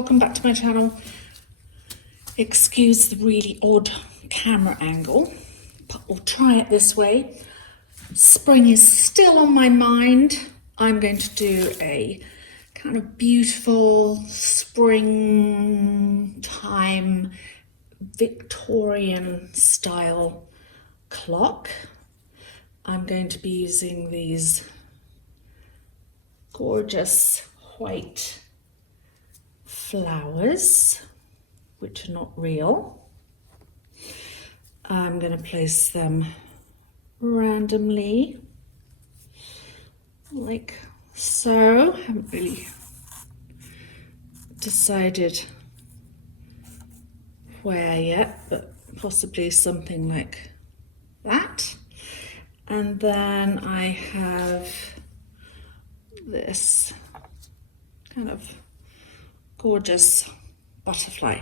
welcome back to my channel. Excuse the really odd camera angle, but we'll try it this way. Spring is still on my mind. I'm going to do a kind of beautiful springtime Victorian style clock. I'm going to be using these gorgeous white flowers, which are not real. I'm going to place them randomly, like so. I haven't really decided where yet, but possibly something like that. And then I have this kind of gorgeous butterfly,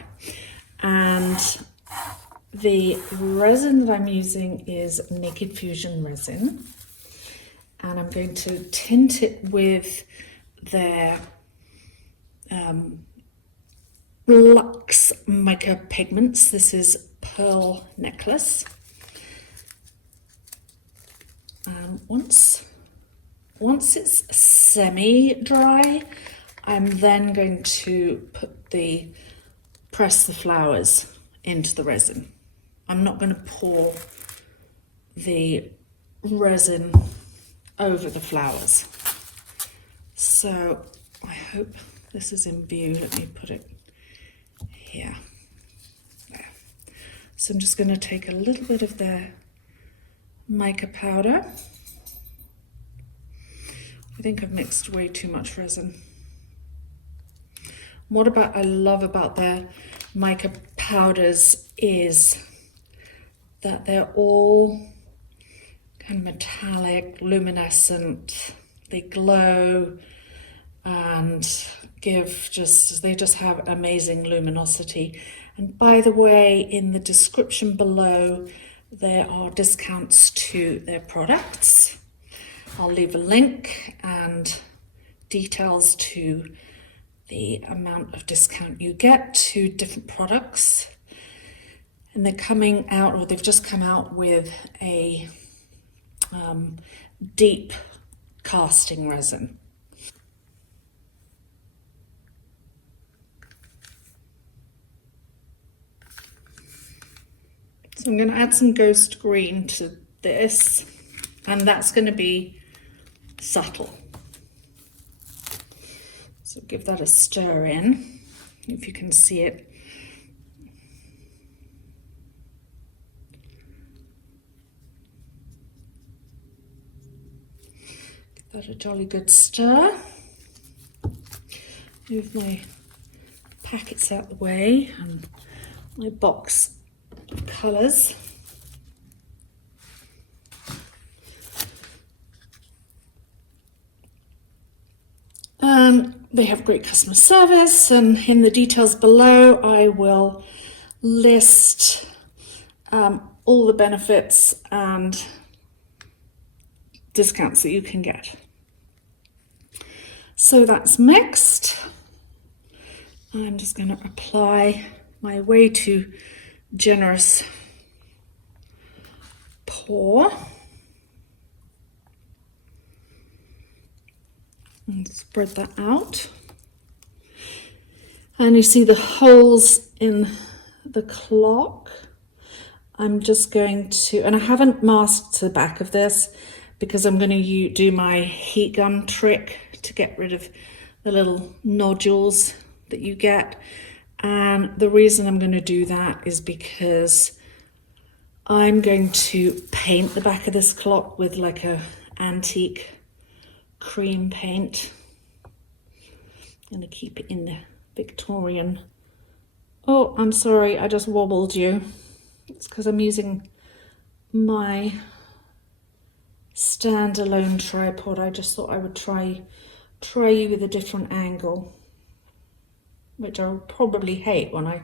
and the resin that I'm using is Naked Fusion resin, and I'm going to tint it with their Luxxe Mica Pigments. This is Pearl Necklace. Once it's semi-dry, I'm then going to press the flowers into the resin. I'm not going to pour the resin over the flowers. So I hope this is in view. Let me put it here. There. So I'm just going to take a little bit of their mica powder. I think I've mixed way too much resin. What I love about their mica powders is that they're all kind of metallic, luminescent. They glow and they just have amazing luminosity. And by the way, in the description below, there are discounts to their products. I'll leave a link and details to the amount of discount you get to different products. And they're coming out, or they've just come out with a deep casting resin. So I'm going to add some ghost green to this, and that's going to be subtle. So give that a stir in, if you can see it. Give that a jolly good stir. Move my packets out the way and my box colours. They have great customer service, and in the details below I will list all the benefits and discounts that you can get. So that's mixed. I'm just going to apply my way too generous pour and spread that out. And you see the holes in the clock. I'm just going to, and I haven't masked the back of this because I'm going to do my heat gun trick to get rid of the little nodules that you get. And the reason I'm going to do that is because I'm going to paint the back of this clock with like a antique cream paint. I'm going to keep it in the Victorian. Oh, I'm sorry, I just wobbled you. It's because I'm using my standalone tripod. I just thought I would try you with a different angle, which I'll probably hate when I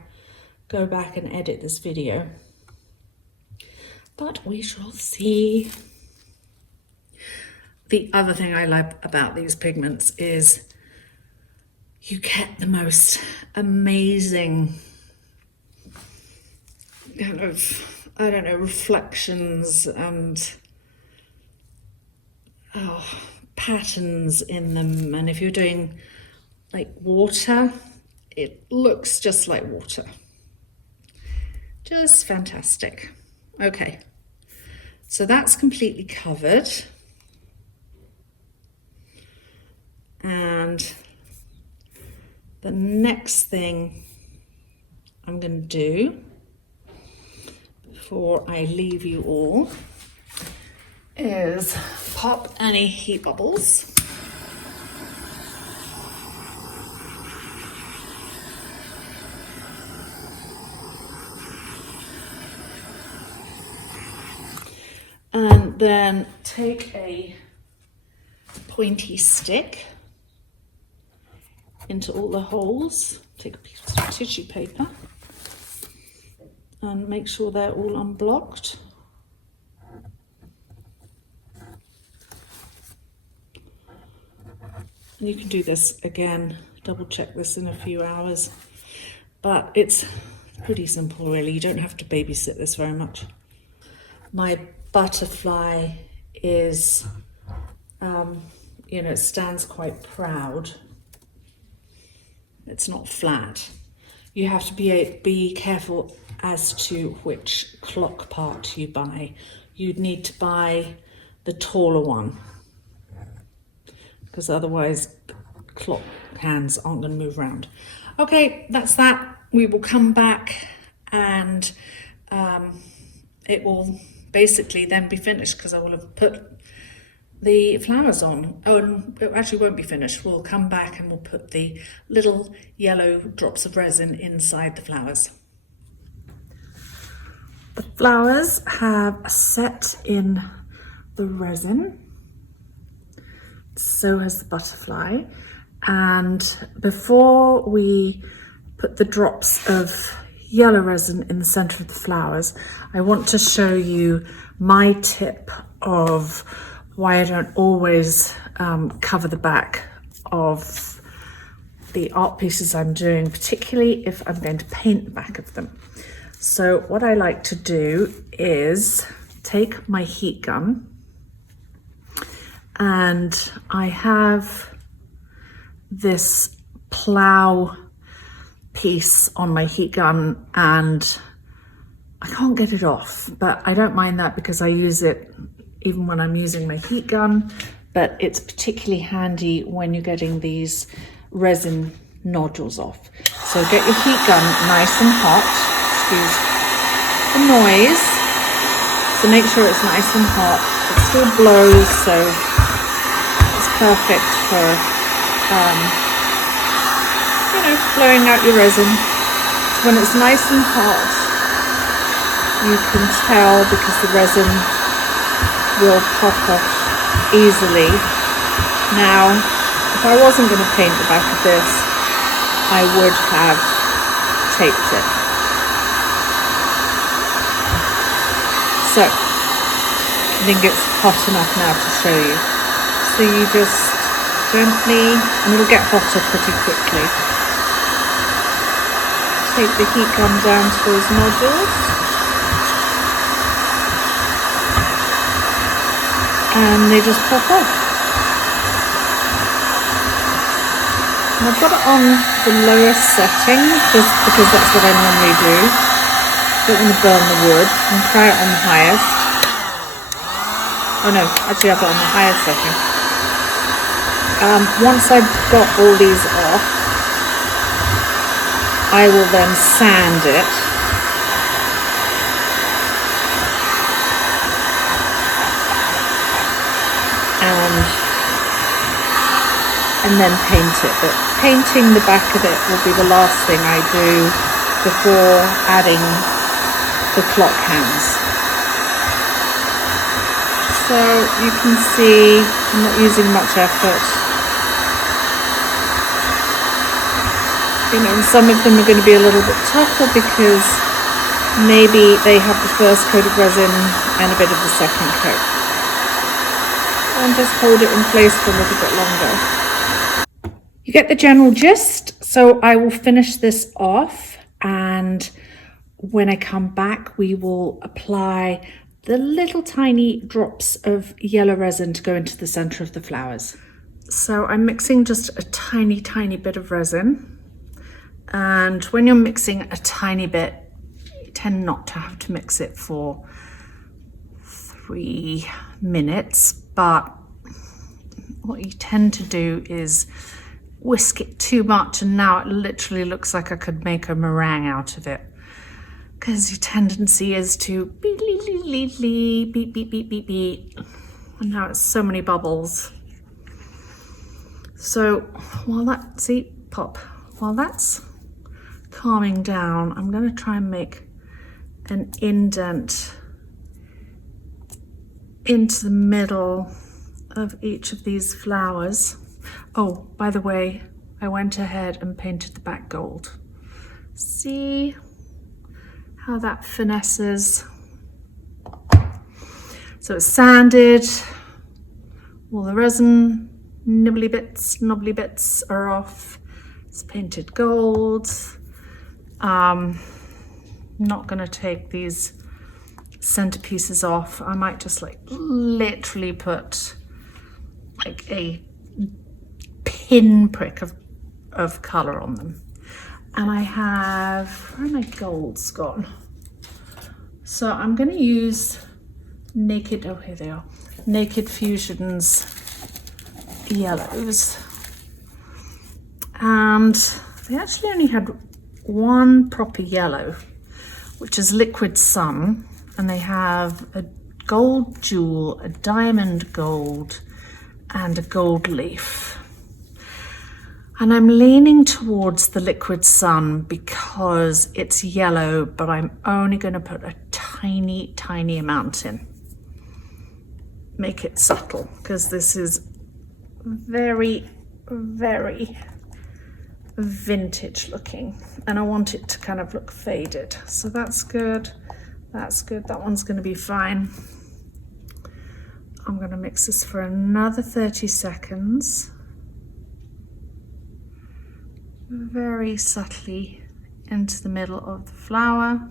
go back and edit this video. But we shall see. The other thing I like about these pigments is you get the most amazing kind of, I don't know, reflections and patterns in them. And if you're doing like water, it looks just like water. Just fantastic. Okay, so that's completely covered. And the next thing I'm going to do before I leave you all is pop any heat bubbles. And then take a pointy stick into all the holes. Take a piece of tissue paper and make sure they're all unblocked. And you can do this again, double check this in a few hours, but it's pretty simple really. You don't have to babysit this very much. My butterfly is, you know, it stands quite proud. It's not flat. You have to be careful as to which clock part you buy. You'd need to buy the taller one, because otherwise clock hands aren't going to move around. Okay, that's that. We will come back and it will basically then be finished, because I will have put the flowers on. Oh, and it actually won't be finished. We'll come back and we'll put the little yellow drops of resin inside the flowers. The flowers have set in the resin. So has the butterfly. And before we put the drops of yellow resin in the center of the flowers, I want to show you my tip of why I don't always cover the back of the art pieces I'm doing, particularly if I'm going to paint the back of them. So what I like to do is take my heat gun, and I have this plow piece on my heat gun and I can't get it off, but I don't mind that because I use it even when I'm using my heat gun, but it's particularly handy when you're getting these resin nodules off. So get your heat gun nice and hot, excuse the noise, so make sure it's nice and hot. It still blows, so it's perfect for you know, blowing out your resin. When it's nice and hot, you can tell because the resin will pop off easily. Now, if I wasn't going to paint the back of this, I would have taped it. So, I think it's hot enough now to show you. So you just gently, and it'll get hotter pretty quickly. Take the heat gun down to those nodules. And they just pop off. And I've got it on the lowest setting, just because that's what I normally do. Don't want to burn the wood. And try it on the highest. Oh no, actually I've got it on the highest setting. Once I've got all these off, I will then sand it. And then paint it, but painting the back of it will be the last thing I do before adding the clock hands. So you can see I'm not using much effort. You know, and some of them are going to be a little bit tougher because maybe they have the first coat of resin and a bit of the second coat. And just hold it in place for a little bit longer. You get the general gist. So I will finish this off, and when I come back, we will apply the little tiny drops of yellow resin to go into the center of the flowers. So I'm mixing just a tiny, tiny bit of resin. And when you're mixing a tiny bit, you tend not to have to mix it for 3 minutes, but what you tend to do is whisk it too much, and now it literally looks like I could make a meringue out of it. Because your tendency is to beep, beep, beep, beep, beep, beep, beep, beep. And now it's so many bubbles. So while that, see, pop, while that's calming down, I'm going to try and make an indent into the middle of each of these flowers. Oh, by the way, I went ahead and painted the back gold. See how that finesses. So it's sanded, all the resin knobbly bits are off. It's painted gold. Not gonna take these centerpieces off. I might just like literally put like a pinprick of color on them. And I have, where are my golds gone? So I'm going to use Naked, oh here they are, Naked Fusions yellows. And they actually only had one proper yellow, which is Liquid Sun. And they have a gold jewel, a diamond gold, and a gold leaf. And I'm leaning towards the Liquid Sun because it's yellow, but I'm only going to put a tiny, tiny amount in. Make it subtle, because this is very, very vintage looking. And I want it to kind of look faded. So that's good. That's good. That one's going to be fine. I'm going to mix this for another 30 seconds. Very subtly into the middle of the flower.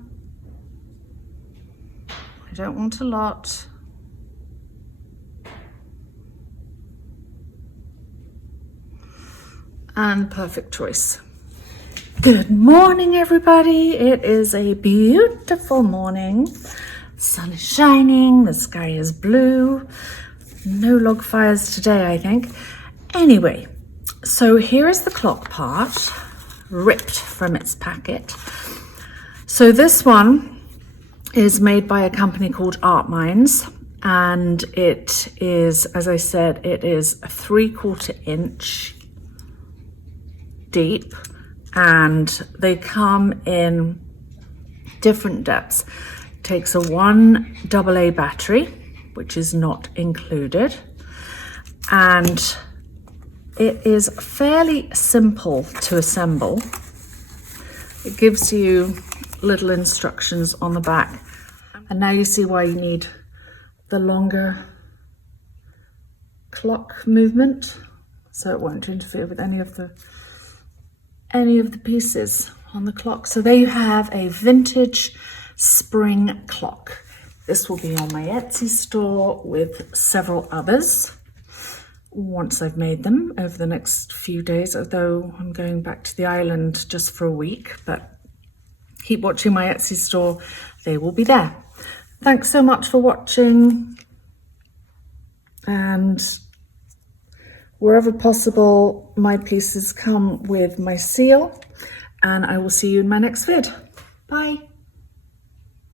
I don't want a lot. And perfect choice. Good morning, everybody. It is a beautiful morning. The sun is shining, the sky is blue. No log fires today, I think. Anyway, so here is the clock part, ripped from its packet. So this one is made by a company called Art Minds, and it is, as I said, it is a 3/4 inch deep, and they come in different depths. It takes a 1 AA battery, which is not included, and it is fairly simple to assemble. It gives you little instructions on the back, and now you see why you need the longer clock movement, so it won't interfere with any of the pieces on the clock. So there you have a vintage spring clock. This will be on my Etsy store with several others once I've made them over the next few days, although I'm going back to the island just for a week, but keep watching my Etsy store, they will be there. Thanks so much for watching, and wherever possible, my pieces come with my seal, and I will see you in my next vid. Bye.